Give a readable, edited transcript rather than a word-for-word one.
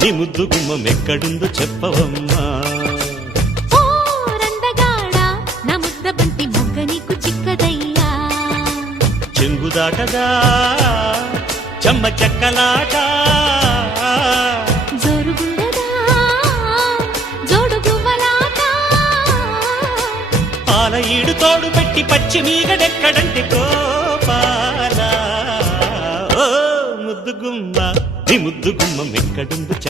నీ ముద్దు గుమ్మం ఎక్కడుందో చెప్పవమ్మా. ఓ రందగాడా నా ముద్ద బంతి మొగ్గ నీకు చిక్కదయ్యా. చెంగుదాటదా చెమ్మ చెక్కలాట, జోరుగుండదా జోడు గువ్వలాట. పాల ఈడు తోడు పెట్టి పచ్చి మీగడెక్కడంటే గోపాల. ఓ ముద్దు గుమ్మ నీ ముద్దు గుమ్మం ఎక్కడుందో